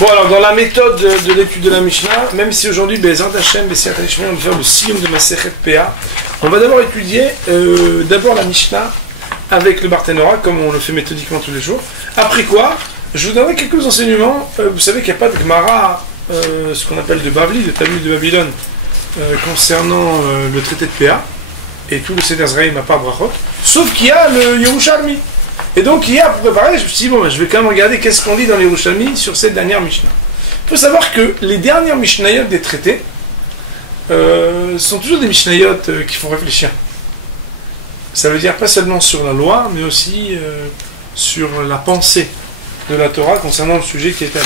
Bon, alors dans la méthode de l'étude de la Mishnah, même si aujourd'hui, Bezrat Hashem, Bessiat Hashem, on va faire le siyum de Masechet PA, on va d'abord étudier d'abord la Mishnah avec le Barthénora, comme on le fait méthodiquement tous les jours. Après quoi, je vous donnerai quelques enseignements. Vous savez qu'il n'y a pas de Gemara, ce qu'on appelle de Bavli, de Talmud de Babylone, concernant le traité de PA, et tout le Seder Zraïm à part Brachot, sauf qu'il y a le Yerushalmi. Et donc hier, pour préparer, je me suis dit, bon, je vais quand même regarder qu'est-ce qu'on dit dans les Yerushalmi sur cette dernière Mishnah. Il faut savoir que les dernières Mishnayot des traités sont toujours des Mishnayot qui font réfléchir. Ça veut dire pas seulement sur la loi, mais aussi sur la pensée de la Torah concernant le sujet qui a été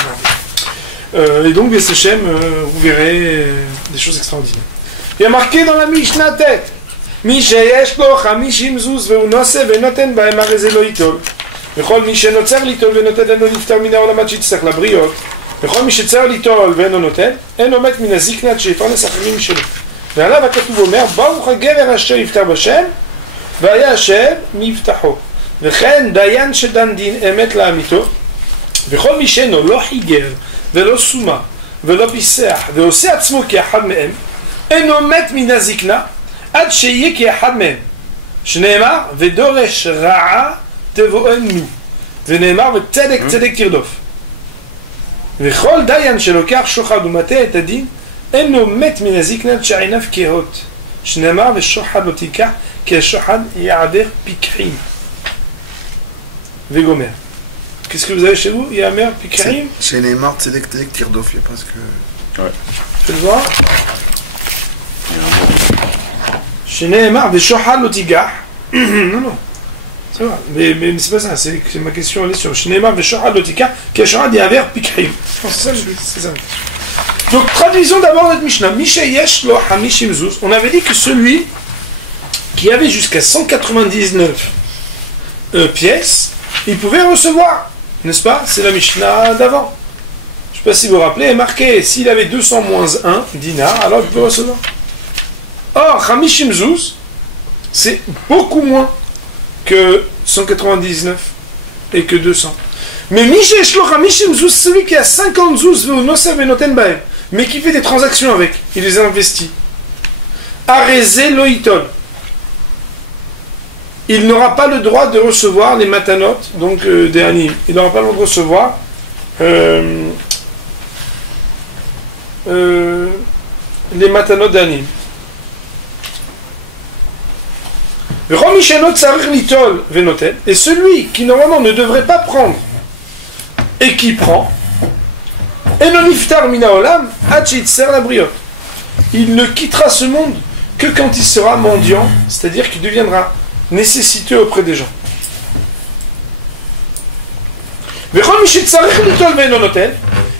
abordé. Et donc, Bessechem, vous verrez des choses extraordinaires. Il y a marqué dans la Mishnah tête. מי שיש לו 50 זוז והוא נושא ונותן בהם הרי זה לא ייטול וכל מי שנוצר ליטול ונותן אינו נפטר מן העולם עד שיצטרך לבריות וכל מי שצר ליטול ואינו נותן אינו מת מן הזקנה עד שיפרנס אחרים משלו ועליו הכתוב אומר ברוך הגבר אשר יפטר בשם והיה השם מבטחו וכן דיין שדן דין אמת לאמיתו וכל מי שאינו לא חיגר ולא סומה ולא פיסח ועושה עצמו כאחד מהם אינו מת מן הזקנה עד שיהיה כאחד מהם, שנאמר, ודורש רעה תבואנו, ונאמר, וצדק צדק תרדוף. וכל דיין שלוקח שוחד ומטה את הדין, אינו מת מן הזקנה עד שעיניו כהות, שנאמר, ושוחד לא תיקח, כי השוחד יעדר פיקחים. וגומר. Qu'est-ce que vous avez chez vous? Ya'amer Pikrim? שנאמר, צדק צדק תרדוף, il y a presque... Ouais. Je peux le voir? Sheneemar veshohad lo tigah. Non, non. C'est vrai. Mais c'est pas ça. C'est ma question, elle est sur Sheneemar veshohad lo tigah. Keshohad yaver pikrim. C'est ça. Donc, traduisons d'abord notre Mishnah. Mishayesh lo hamishim zuz. On avait dit que celui qui avait jusqu'à 199 pièces, il pouvait recevoir. N'est-ce pas? C'est la Mishnah d'avant. Je ne sais pas si vous vous rappelez. est marqué, s'il avait 200 moins 1 dinar, alors il peut recevoir. Or, Hamishim Zouz, c'est beaucoup moins que 199 et que 200. Mais Mishesh lo Hamishim Zouz, celui qui a 50 Zouz, mais qui fait des transactions avec, il les a investis. Arezé loitol. Il n'aura pas le droit de recevoir les matanot, donc des animes. Il n'aura pas le droit de recevoir les matanot d'animes. Et celui qui normalement ne devrait pas prendre et qui prend, il ne quittera ce monde que quand il sera mendiant, c'est-à-dire qu'il deviendra nécessiteux auprès des gens.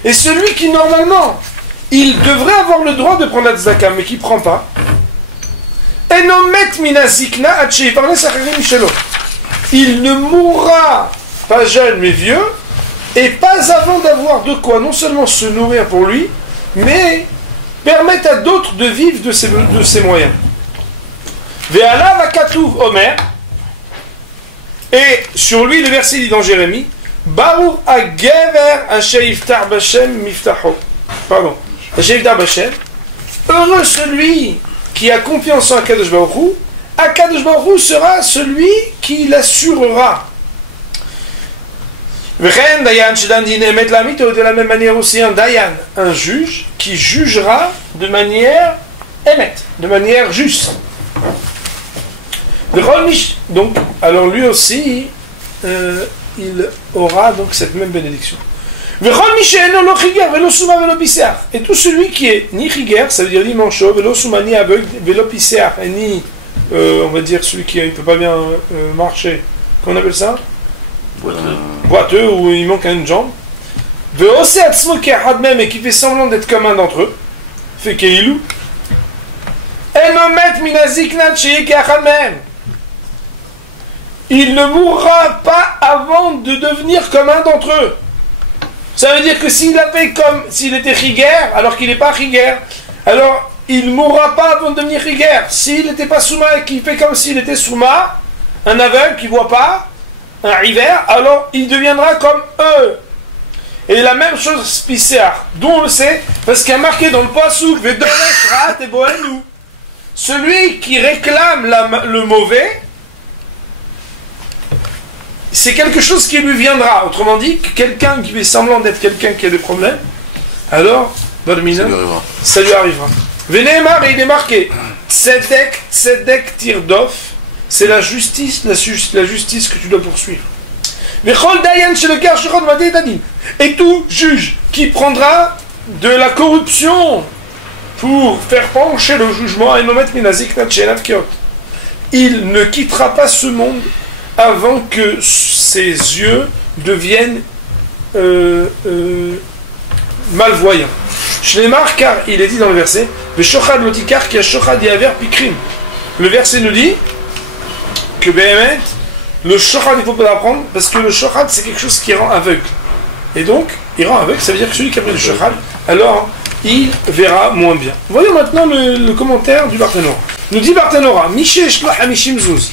Et celui qui normalement il devrait avoir le droit de prendre la tzedaka mais qui ne prend pas, il ne mourra pas jeune mais vieux, et pas avant d'avoir de quoi non seulement se nourrir pour lui, mais permettre à d'autres de vivre de ses moyens. Et sur lui, le verset dit dans Jérémie, Baruch ha-gever asher yiftar b'Hashem miftacho. Pardon. Asher yiftar b'Hashem. Heureux celui qui a confiance en Akadosh Baruch Hu, Akadosh Baruch Hu sera celui qui l'assurera. De la même manière aussi un dayan, un juge qui jugera de manière émet, de manière juste. Donc, alors lui aussi, il aura donc cette même bénédiction. Et tout celui qui est ni chiger, ça veut dire ni manchot, velo souma, ni aveugle, velo piseach, et ni, on va dire, celui qui ne peut pas bien marcher, qu'on appelle ça? Boiteux, ou il manque une jambe. Et qui fait semblant d'être comme un d'entre eux, fait keilou. Il ne mourra pas avant de devenir comme un d'entre eux. Ça veut dire que s'il a fait comme s'il était rigueur, alors qu'il n'est pas rigueur, alors il ne mourra pas avant de devenir rigueur. S'il n'était pas souma et qu'il fait comme s'il était souma, un aveugle qui ne voit pas, un hiver, alors il deviendra comme eux. Et la même chose Pisséar. D'où on le sait? Parce qu'il y a marqué dans le Passouk, Vedoresh Rat et Boenu. Celui qui réclame le mauvais, c'est quelque chose qui lui viendra. Autrement dit, quelqu'un qui fait semblant d'être quelqu'un qui a des problèmes, alors, ça lui arrivera. Venémar, il est marqué Tzedek Tirdof, c'est la justice que tu dois poursuivre. Et tout juge qui prendra de la corruption pour faire pencher le jugement, il ne quittera pas ce monde avant que ses yeux deviennent malvoyants. Shlemar, car il est dit dans le verset, le verset nous dit que Béhémet, le shochad, il ne faut pas l'apprendre parce que le shochad c'est quelque chose qui rend aveugle. Et donc, il rend aveugle, ça veut dire que celui qui a pris le shochad, alors il verra moins bien. Voyons maintenant le commentaire du Barthénora. Nous dit Barthénora, Miché Shloh Hamishim Zuz.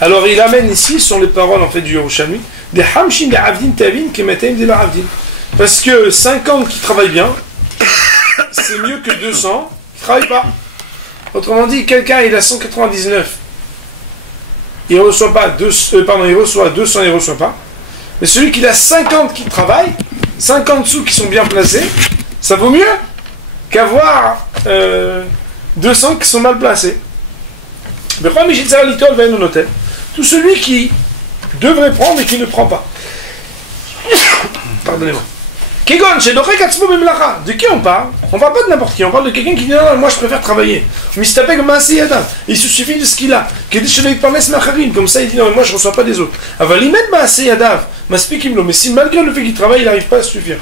Alors il amène ici, ce sont les paroles en fait du Yerushalmi, des Hamshim des Avdin Tavin qui mettent des Avdin. Parce que 50 qui travaillent bien, c'est mieux que 200 qui ne travaillent pas. Autrement dit, quelqu'un il a 199, il reçoit pas il reçoit 200, il ne reçoit pas. Mais celui qui a 50 qui travaillent, 50 sous qui sont bien placés, ça vaut mieux qu'avoir 200 qui sont mal placés. Tout celui qui devrait prendre et qui ne prend pas. Pardonnez-moi. De qui on parle? On ne parle pas de n'importe qui, on parle de quelqu'un qui dit non, moi je préfère travailler. Il se suffit de ce qu'il a. Comme ça il dit non, moi je ne reçois pas des autres. Mais si malgré le fait qu'il travaille, il n'arrive pas à se suffire.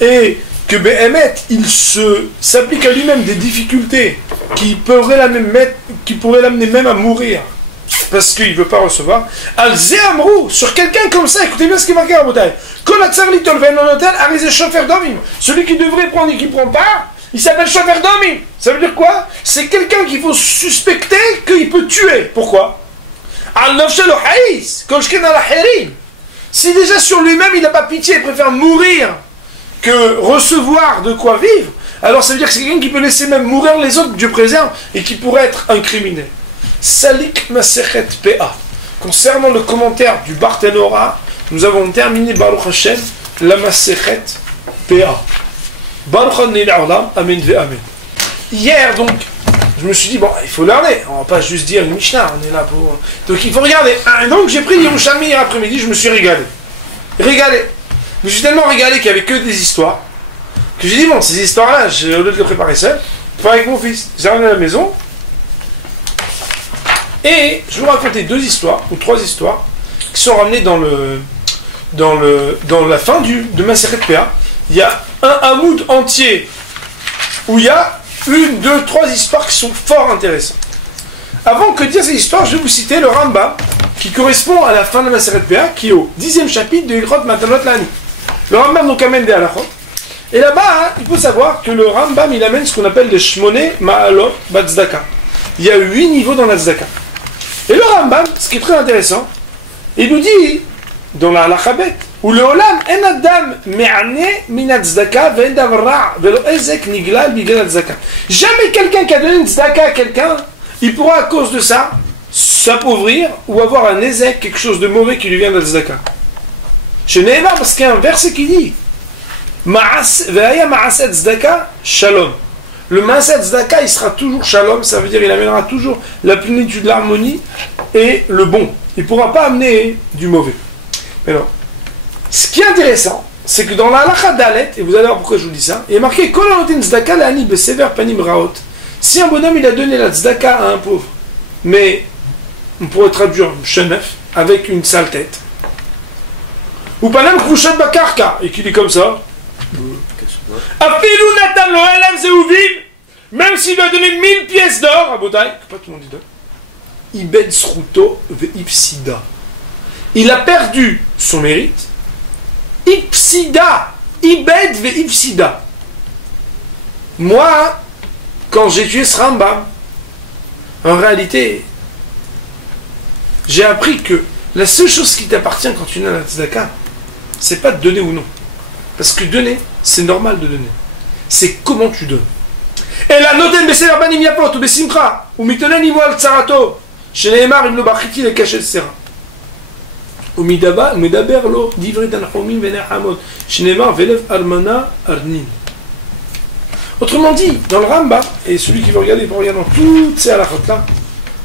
Et que Béhémet, il s'applique à lui-même des difficultés qui pourraient l'amener même à mourir. Parce qu'il ne veut pas recevoir. Al-Zéamrou, sur quelqu'un comme ça, écoutez bien ce qui est marqué à Boutaï. Celui qui devrait prendre et qui ne prend pas, il s'appelle chauffeur d'homme. Ça veut dire quoi? C'est quelqu'un qu'il faut suspecter qu'il peut tuer. Pourquoi? Si déjà sur lui-même il n'a pas pitié, il préfère mourir que recevoir de quoi vivre, alors ça veut dire que c'est quelqu'un qui peut laisser même mourir les autres, Dieu préserve, et qui pourrait être un criminel. Salik Masechet PA. Concernant le commentaire du Barthénora, nous avons terminé Baruch Hashem la Masechet PA. Baruch Olam, Amen ve Amen. Hier donc, je me suis dit, bon, il faut regarder, on va pas juste dire une Mishnah, on est là pour... Donc il faut regarder. Donc j'ai pris Yerushalmi hier après-midi, je me suis régalé. Je me suis tellement régalé qu'il n'y avait que des histoires, que j'ai dit, bon, ces histoires-là, au lieu de les préparer seul, je vais avec mon fils. J'ai ramené à la maison, et je vais vous raconter 2 histoires, ou 3 histoires, qui sont ramenées dans la fin de Masechet PA. Il y a un hamoud entier, où il y a 1, 2, 3 histoires qui sont fort intéressantes. Avant que de dire ces histoires, je vais vous citer le Rambam, qui correspond à la fin de Masechet PA, qui est au 10e chapitre de Hilchot Matanot Lani. Le Rambam donc amène des halachot. Et là-bas, il faut savoir que le Rambam, il amène ce qu'on appelle les Shmoné Ma'alot Batzdaka. Il y a 8 niveaux dans la Tzedaka. Et le Rambam, ce qui est très intéressant, il nous dit, dans la halachabet, où le Olam, en adam me'ane min tzedaka ve'en davra ve'lo ezek niglal bigel tzedaka. Jamais quelqu'un qui a donné une tzedaka à quelqu'un, il pourra à cause de ça s'appauvrir ou avoir un ezek, quelque chose de mauvais qui lui vient de la tzedaka. Chez Nehemar, parce qu'il y a un verset qui dit ve'aya ma'aseh tzedaka shalom. Le ma'aseh tzedaka, il sera toujours shalom, ça veut dire il amènera toujours la plénitude, l'harmonie et le bon. Il ne pourra pas amener du mauvais. Mais non. Ce qui est intéressant, c'est que dans la halakha dalet, et vous allez voir pourquoi je vous dis ça, il est marqué Kol hanotin tzedaka le'ani besever panim raot. Si un bonhomme il a donné la tzedaka à un pauvre, mais on pourrait traduire chenef avec une sale tête, ou panam kvushat bakarka, et qu'il est comme ça, afilou natan lo elam zeuvim, même s'il lui a donné 1000 pièces d'or, à Botaï, pas tout le monde dit d'or, ibed sruto ve'ipsida. Il a perdu son mérite. Ipsida, ibed ve'ipsida. Moi, quand j'ai tué ce Rambam, en réalité, j'ai appris que La seule chose qui t'appartient quand tu donnes la tzedaka, c'est pas de donner ou non. Parce que donner, c'est normal de donner. C'est comment tu donnes. Et la noten besever banim yapot ou besimcha ou mitonen imo al tzarato sheneemar im lo bachiti le kashet sera. Ou medaber lo divrei tanchomim venehamot sheneemar velev almana arnin. Autrement dit, dans le Rambam, et celui qui veut regarder pour regarder dans toutes ces halachot-là,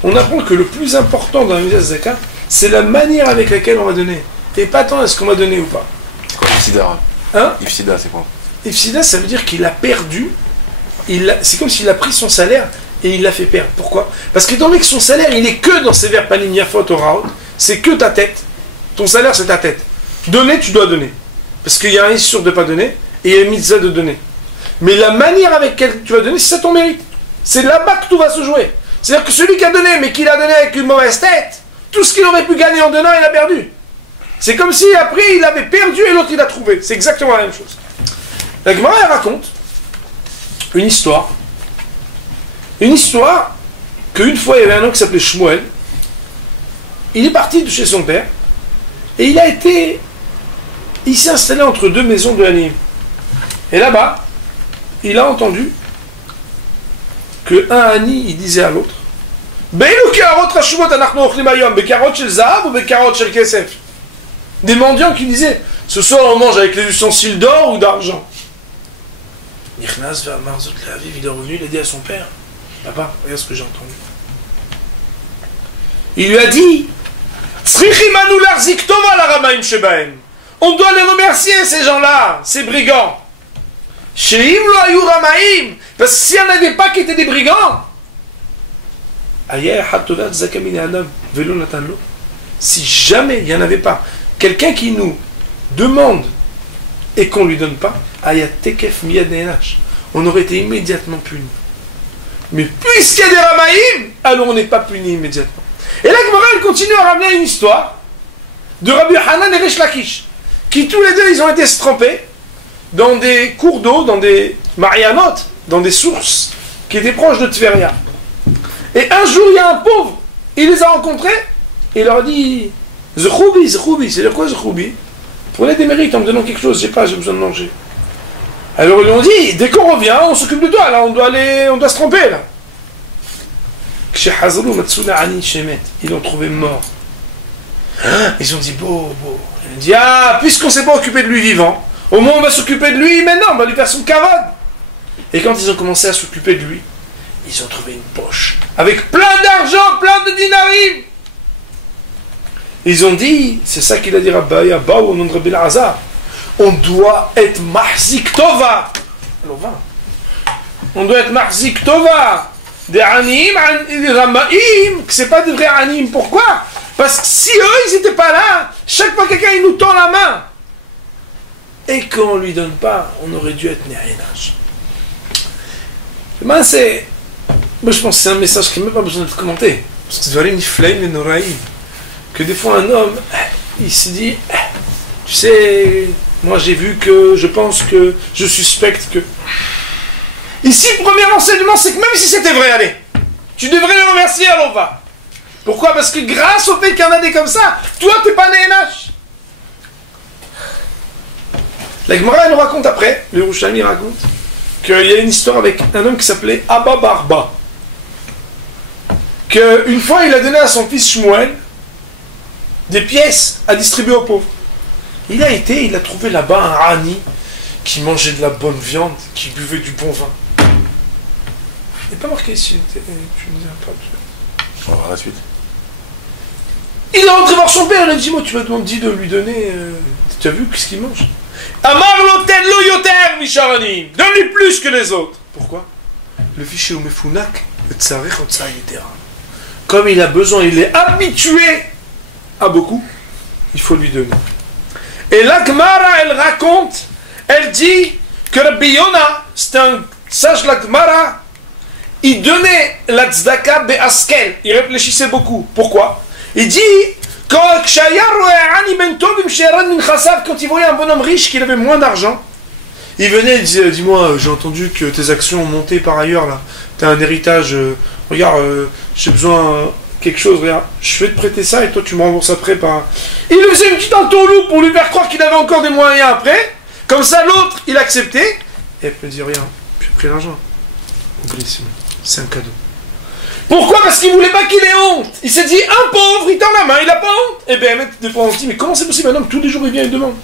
on apprend que le plus important dans la mise à zakat, c'est la manière avec laquelle on va donner. Et pas tant est-ce qu'on va donner ou pas. C'est quoi Ifsida? Hein? Ifsida, c'est quoi? Ifsida, ça veut dire qu'il a perdu. C'est comme s'il a pris son salaire et il l'a fait perdre. Pourquoi? Parce que étant donné que son salaire, il est que dans ces verbes panim yafot oraot, c'est que ta tête. Ton salaire, c'est ta tête. Donner, tu dois donner. Parce qu'il y a un issur de ne pas donner et il y a une mitzvah de donner. Mais la manière avec laquelle tu vas donner, c'est ça ton mérite. C'est là-bas que tout va se jouer. C'est-à-dire que celui qui a donné, mais qui l'a donné avec une mauvaise tête, tout ce qu'il aurait pu gagner en donnant, il a perdu. C'est comme si après il avait perdu et l'autre il a trouvé. C'est exactement la même chose. La Gemara elle raconte une histoire. Une histoire qu'une fois il y avait un homme qui s'appelait Shmuel. Il est parti de chez son père et il s'est installé entre deux maisons de Hanim. Et là-bas, il a entendu que un Hani il disait à l'autre des mendiants qui disaient ce soir on mange avec les ustensiles d'or ou d'argent. Il est revenu, il a dit à son père papa, regarde ce que j'ai entendu. Il lui a dit on doit les remercier ces gens-là, ces brigands. Parce que s'il n'y en avait pas qui étaient des brigands, si jamais il n'y en avait pas quelqu'un qui nous demande et qu'on ne lui donne pas, on aurait été immédiatement puni. Mais puisqu'il y a des ramaïm, alors on n'est pas puni immédiatement. Et là, Gemara elle continue à ramener une histoire de Rabbi Hanan et Resh Lakish, qui tous les deux ils ont été trempés dans des cours d'eau, dans des marianot, dans des sources qui étaient proches de Tveria. Et un jour, il y a un pauvre, il les a rencontrés, et il leur a dit Zechoubi, c'est de quoi Zechoubi? Prenez des mérites en me donnant quelque chose, j'ai besoin de manger. Alors ils lui ont dit dès qu'on revient, on s'occupe de toi, là, on doit se tromper, là. Ils l'ont trouvé mort. Ils ont dit beau. Ils ont dit puisqu'on ne s'est pas occupé de lui vivant, au moins on va s'occuper de lui maintenant, on va lui faire son kavod. Et quand ils ont commencé à s'occuper de lui, ils ont trouvé une poche avec plein d'argent, plein de dinarim. Ils ont dit, c'est ça qu'il a dit Rabbi Abba au nom de Rabbi Elazar, on doit être mahzik tova. On doit être mahzik tova. Des anim, des ramaim, que c'est pas des vrais anim. Pourquoi? Parce que si eux ils n'étaient pas là, chaque fois quelqu'un il nous tend la main et qu'on lui donne pas, on aurait dû être nérinage. Moi je pense que c'est un message qui n'a même pas besoin d'être commenté. Parce que c'est vraiment une flemme et noraïm. Que des fois un homme, il se dit, tu sais, moi j'ai vu que, je pense que, je suspecte que. Ici, le premier enseignement, c'est que même si c'était vrai, allez, tu devrais le remercier à l'ova. Pourquoi? Parce que grâce au fait qu'il y en a des comme ça, toi t'es pas nénache. La Gemara nous raconte après, le Yerushalmi raconte, qu'il y a une histoire avec un homme qui s'appelait Abba Barba. Qu'une fois il a donné à son fils Shmuel des pièces à distribuer aux pauvres. Il a trouvé là-bas un Hani qui mangeait de la bonne viande, qui buvait du bon vin. Il n'est pas marqué ici, tu ne dis pas. On va voir la suite. Il est rentré voir son père, il a dit, moi tu m'as demandé de lui donner, tu as vu ce qu'il mange? Amar l'oten lo yoter misharanim, donne-lui plus que les autres. Pourquoi? Le fichier Mefunak, le tsarech o tsayetera. Comme il a besoin, il est habitué à beaucoup, il faut lui donner. Et la Gemara, elle raconte, elle dit que Rabbi Yona, c'est un sage la Gemara, il donnait la tzedaka be'askel, il réfléchissait beaucoup. Pourquoi? Il dit, quand il voyait un bonhomme riche qui avait moins d'argent, il venait et disait, dis-moi, j'ai entendu que tes actions ont monté par ailleurs, là. T'as un héritage, regarde, j'ai besoin quelque chose, regarde, je vais te prêter ça et toi tu me rembourses après par un... Il lui faisait une petite entourloupe pour lui faire croire qu'il avait encore des moyens après. Comme ça, l'autre, il acceptait. Et elle peut dire, regarde, j'ai pris l'argent. Oublie, c'est un cadeau. Pourquoi? Parce qu'il voulait pas qu'il ait honte. Il s'est dit, un pauvre, il tend la main, il a pas honte. Et bien, des fois, on se dit, mais comment c'est possible? Un homme, tous les jours, il vient et demande.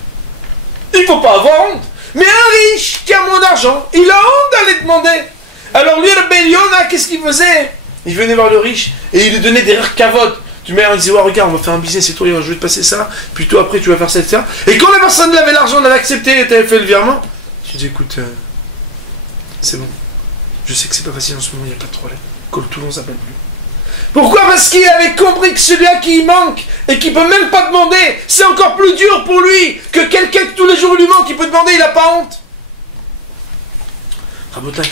Il faut pas avoir honte. Mais un riche qui a moins d'argent, il a honte d'aller demander. Alors lui, le Yona, qu'est-ce qu'il faisait? Il venait voir le riche et il lui donnait des rires cavotes. Tu mets, il disait, ouais, regarde, on va faire un business et toi, je vais te passer ça. Puis toi, après, tu vas faire ça, etc. Et quand la personne avait l'argent, elle avait accepté et t'avait fait le virement, je dis, écoute, c'est bon. Je sais que c'est pas facile en ce moment, il n'y a pas de problème. Col Toulon s'appelle plus. Pourquoi? Parce qu'il avait compris que celui-là qui manque et qui peut même pas demander, c'est encore plus dur pour lui que quelqu'un que tous les jours lui manque, qui peut demander, il n'a pas honte. Rabotai,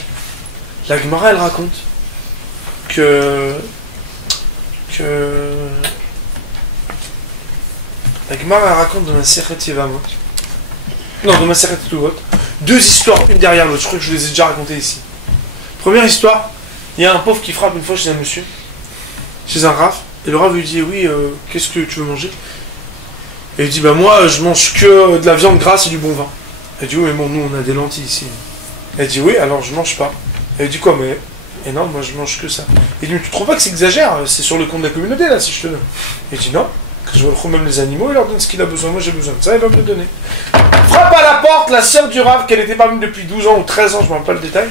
la Gemara, elle raconte que la Gemara, elle raconte dans Masechet Yevamot, non, dans Masechet Ketuvot, deux histoires, une derrière l'autre. Je crois que je les ai déjà racontées ici. Première histoire, il y a un pauvre qui frappe une fois chez un monsieur, chez un Rav, et le Rav lui dit, oui, qu'est-ce que tu veux manger? Et il dit, bah moi, je mange que de la viande grasse et du bon vin. Elle dit, oui, mais bon, nous, on a des lentilles ici. Elle dit, oui, alors je mange pas. Elle dit, quoi, mais... Et non, moi, je mange que ça. Il dit, mais tu trouves pas que c'est exagère? C'est sur le compte de la communauté, là, si je te donne. Il dit, non, que je retrouve même les animaux, il leur donne ce qu'il a besoin. Moi, j'ai besoin de ça, il va me le donner. Frappe à la porte, la sœur du Rav, qu'elle était pas venue depuis 12 ans ou 13 ans, je ne me rappelle pas le détail.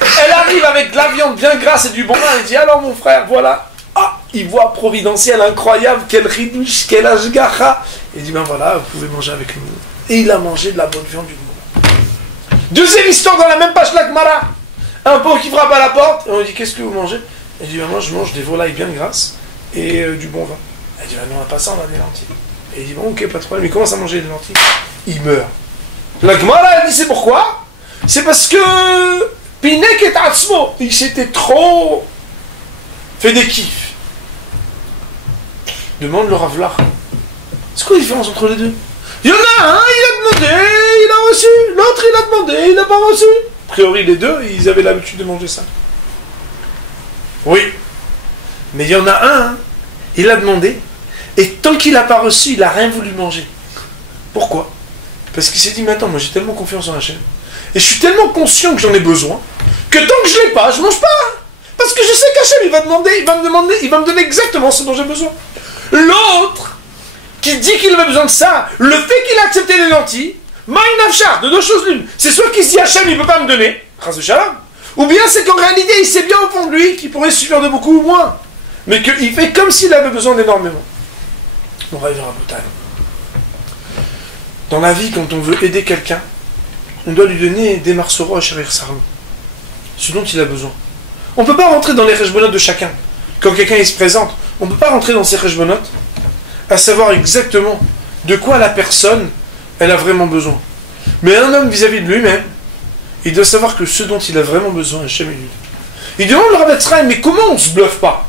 Elle arrive avec de la viande bien grasse et du bon vin. Elle dit, alors, mon frère, voilà. Ah, il voit providentiel, incroyable, quel ridouche, quel ashgacha. Il dit, ben voilà, vous pouvez manger avec nous. Et il a mangé de la bonne viande du bon vin. Deuxième histoire dans la même page, la Gemara. Un pauvre qui frappe à la porte, et on lui dit, qu'est-ce que vous mangez? Elle dit, ben moi, je mange des volailles bien grasses et du bon vin. Elle dit, ben non, on n'a pas ça, on a des lentilles. Et il dit, bon, ok, pas de problème. Il commence à manger des lentilles. Il meurt. La Gemara, elle dit, c'est pourquoi? C'est parce que Pinek et Atzmo, il s'était trop fait des kiffs. Demande le Rav Lach. C'est quoi la différence entre les deux? Il y en a un, il a demandé, il a reçu. L'autre, il a demandé, il n'a pas reçu. A priori, les deux, ils avaient l'habitude de manger ça. Oui. Mais il y en a un, il a demandé, et tant qu'il n'a pas reçu, il n'a rien voulu manger. Pourquoi? Parce qu'il s'est dit, mais attends, moi j'ai tellement confiance en Hachem, et je suis tellement conscient que j'en ai besoin, que tant que je ne l'ai pas, je ne mange pas. Parce que je sais qu'Hachem, il va me donner exactement ce dont j'ai besoin. L'autre, qui dit qu'il avait besoin de ça, le fait qu'il a accepté les lentilles, Maïnafchar, de deux choses l'une. C'est soit qu'il se dit Hachem, il ne peut pas me donner, Chas Shalom, ou bien c'est qu'en réalité, il sait bien au fond de lui qu'il pourrait suffire de beaucoup ou moins, mais qu'il fait comme s'il avait besoin d'énormément. On va vivre à Boutal. Dans la vie, quand on veut aider quelqu'un, on doit lui donner des marceaux à chérir Sarlou, ce dont il a besoin. On ne peut pas rentrer dans les rejbonotes de chacun. Quand quelqu'un il se présente, on ne peut pas rentrer dans ces rejbonotes à savoir exactement de quoi la personne elle a vraiment besoin. Mais un homme vis-à-vis de lui-même, il doit savoir que ce dont il a vraiment besoin, Hachem lui donne. Il demande le Rav Etzraïm, mais comment on se bluffe pas?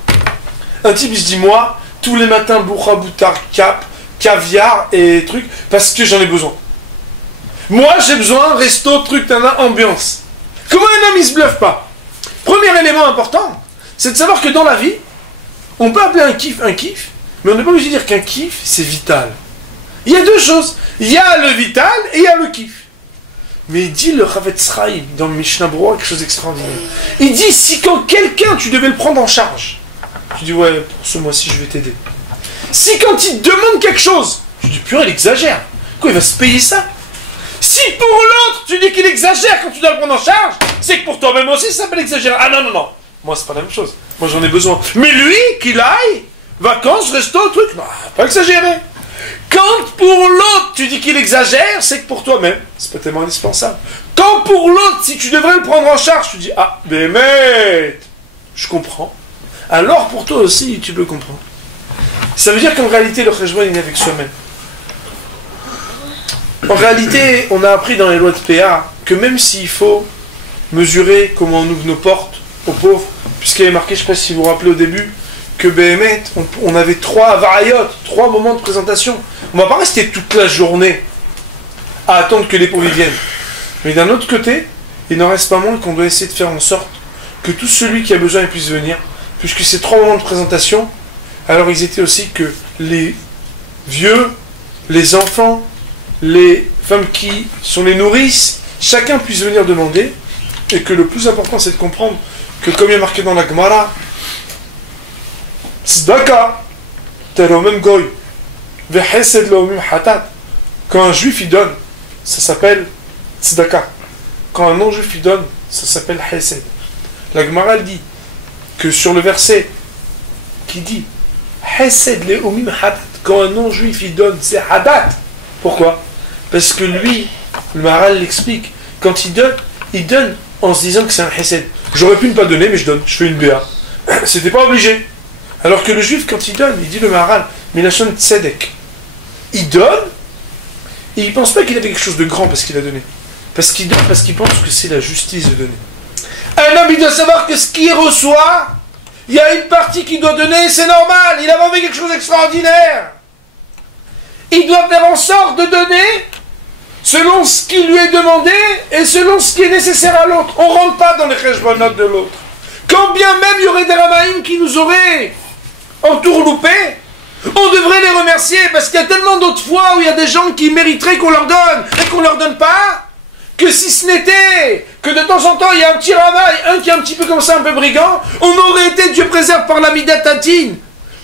Un type il se dit, moi, tous les matins, bourra, boutard, cap, caviar et trucs, parce que j'en ai besoin. Moi, j'ai besoin, resto, truc, tana, ambiance. Comment un homme il se bluffe pas? Premier élément important, c'est de savoir que dans la vie, on peut appeler un kiff, mais on n'est pas obligé de dire qu'un kiff, c'est vital. Il y a deux choses. Il y a le vital et il y a le kiff. Mais il dit le Rav Etzraïm dans le Mishnah Berurah quelque chose d'extraordinaire. Il dit, si quand quelqu'un, tu devais le prendre en charge, tu dis, ouais, pour ce mois-ci, je vais t'aider. Si quand il te demande quelque chose, tu dis, purée, il exagère. Quoi, il va se payer ça? Si pour l'autre, tu dis qu'il exagère quand tu dois le prendre en charge, c'est que pour toi-même aussi, ça s'appelle exagérer. Ah non, non, non. Moi, c'est pas la même chose. Moi, j'en ai besoin. Mais lui, qu'il aille, vacances, resto, truc, non, pas exagérer. Quand pour l'autre, tu dis qu'il exagère, c'est que pour toi-même, c'est pas tellement indispensable. Quand pour l'autre, si tu devrais le prendre en charge, tu dis, ah, mais je comprends. Alors pour toi aussi, tu peux comprendre. Ça veut dire qu'en réalité, le cheshbon, il est avec soi-même. En réalité, on a appris dans les lois de PA que même s'il faut mesurer comment on ouvre nos portes aux pauvres, puisqu'il y avait marqué, je ne sais pas si vous vous rappelez au début, que Béhémet, on avait 3 variayotes, 3 moments de présentation. On ne va pas rester toute la journée à attendre que les pauvres viennent. Mais d'un autre côté, il n'en reste pas moins qu'on doit essayer de faire en sorte que tout celui qui a besoin puisse venir, puisque ces 3 moments de présentation, alors ils étaient aussi que les vieux, les enfants, les femmes qui sont les nourrices, chacun puisse venir demander, et que le plus important c'est de comprendre que comme il est marqué dans la Gemara, Tzedaka, Teromem Goy, Vehesed Leomim Hatat, quand un juif il donne, ça s'appelle Tzedaka. Quand un non-juif il donne, ça s'appelle Hesed. La Gemara dit que sur le verset qui dit Hesed Leomim Hatat, quand un non-juif il donne, c'est Hadat. Pourquoi? Parce que lui, le Maharal l'explique, quand il donne en se disant que c'est un Hesed. J'aurais pu ne pas donner, mais je donne, je fais une BA. C'était pas obligé. Alors que le juif, quand il donne, il dit le Maharal, Milachon Tzedek. Il donne, et il pense pas qu'il avait quelque chose de grand parce qu'il a donné. Parce qu'il donne, parce qu'il pense que c'est la justice de donner. Un homme, il doit savoir que ce qu'il reçoit, il y a une partie qu'il doit donner, c'est normal, il a envie quelque chose d'extraordinaire. Il doit faire en sorte de donner selon ce qui lui est demandé et selon ce qui est nécessaire à l'autre. On ne rentre pas dans les cheshbonot de l'autre. Quand bien même il y aurait des ramaïm qui nous auraient entourloupés, on devrait les remercier parce qu'il y a tellement d'autres fois où il y a des gens qui mériteraient qu'on leur donne et qu'on ne leur donne pas, que si ce n'était que de temps en temps il y a un petit ramaï, un qui est un petit peu comme ça, un peu brigand, on aurait été, Dieu préserve, par la midatadine,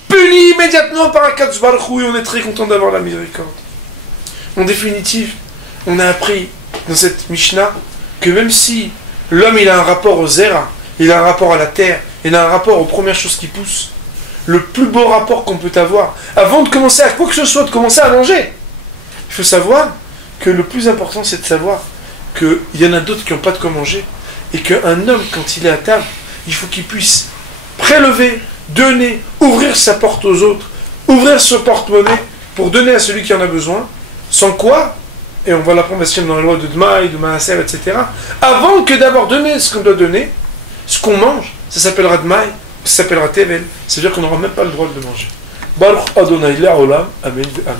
puni immédiatement par Akadosh Baruch Hu, et on est très content d'avoir la miséricorde. En définitive, on a appris dans cette Mishnah que même si l'homme il a un rapport au zera, il a un rapport à la terre, il a un rapport aux premières choses qui poussent, le plus beau rapport qu'on peut avoir, avant de commencer à quoi que ce soit, de commencer à manger, il faut savoir que le plus important c'est de savoir qu'il y en a d'autres qui n'ont pas de quoi manger, et qu'un homme quand il est à table, il faut qu'il puisse prélever, donner, ouvrir sa porte aux autres, ouvrir ce porte-monnaie pour donner à celui qui en a besoin, sans quoi, et on va l'apprendre dans la loi de Dmaï, de Maaser, etc., avant que d'avoir donné ce qu'on doit donner, ce qu'on mange, ça s'appellera Dmaï, ça s'appellera Tevel, c'est-à-dire qu'on n'aura même pas le droit de le manger. Baruch Adonai Le'olam, Amen, Amen.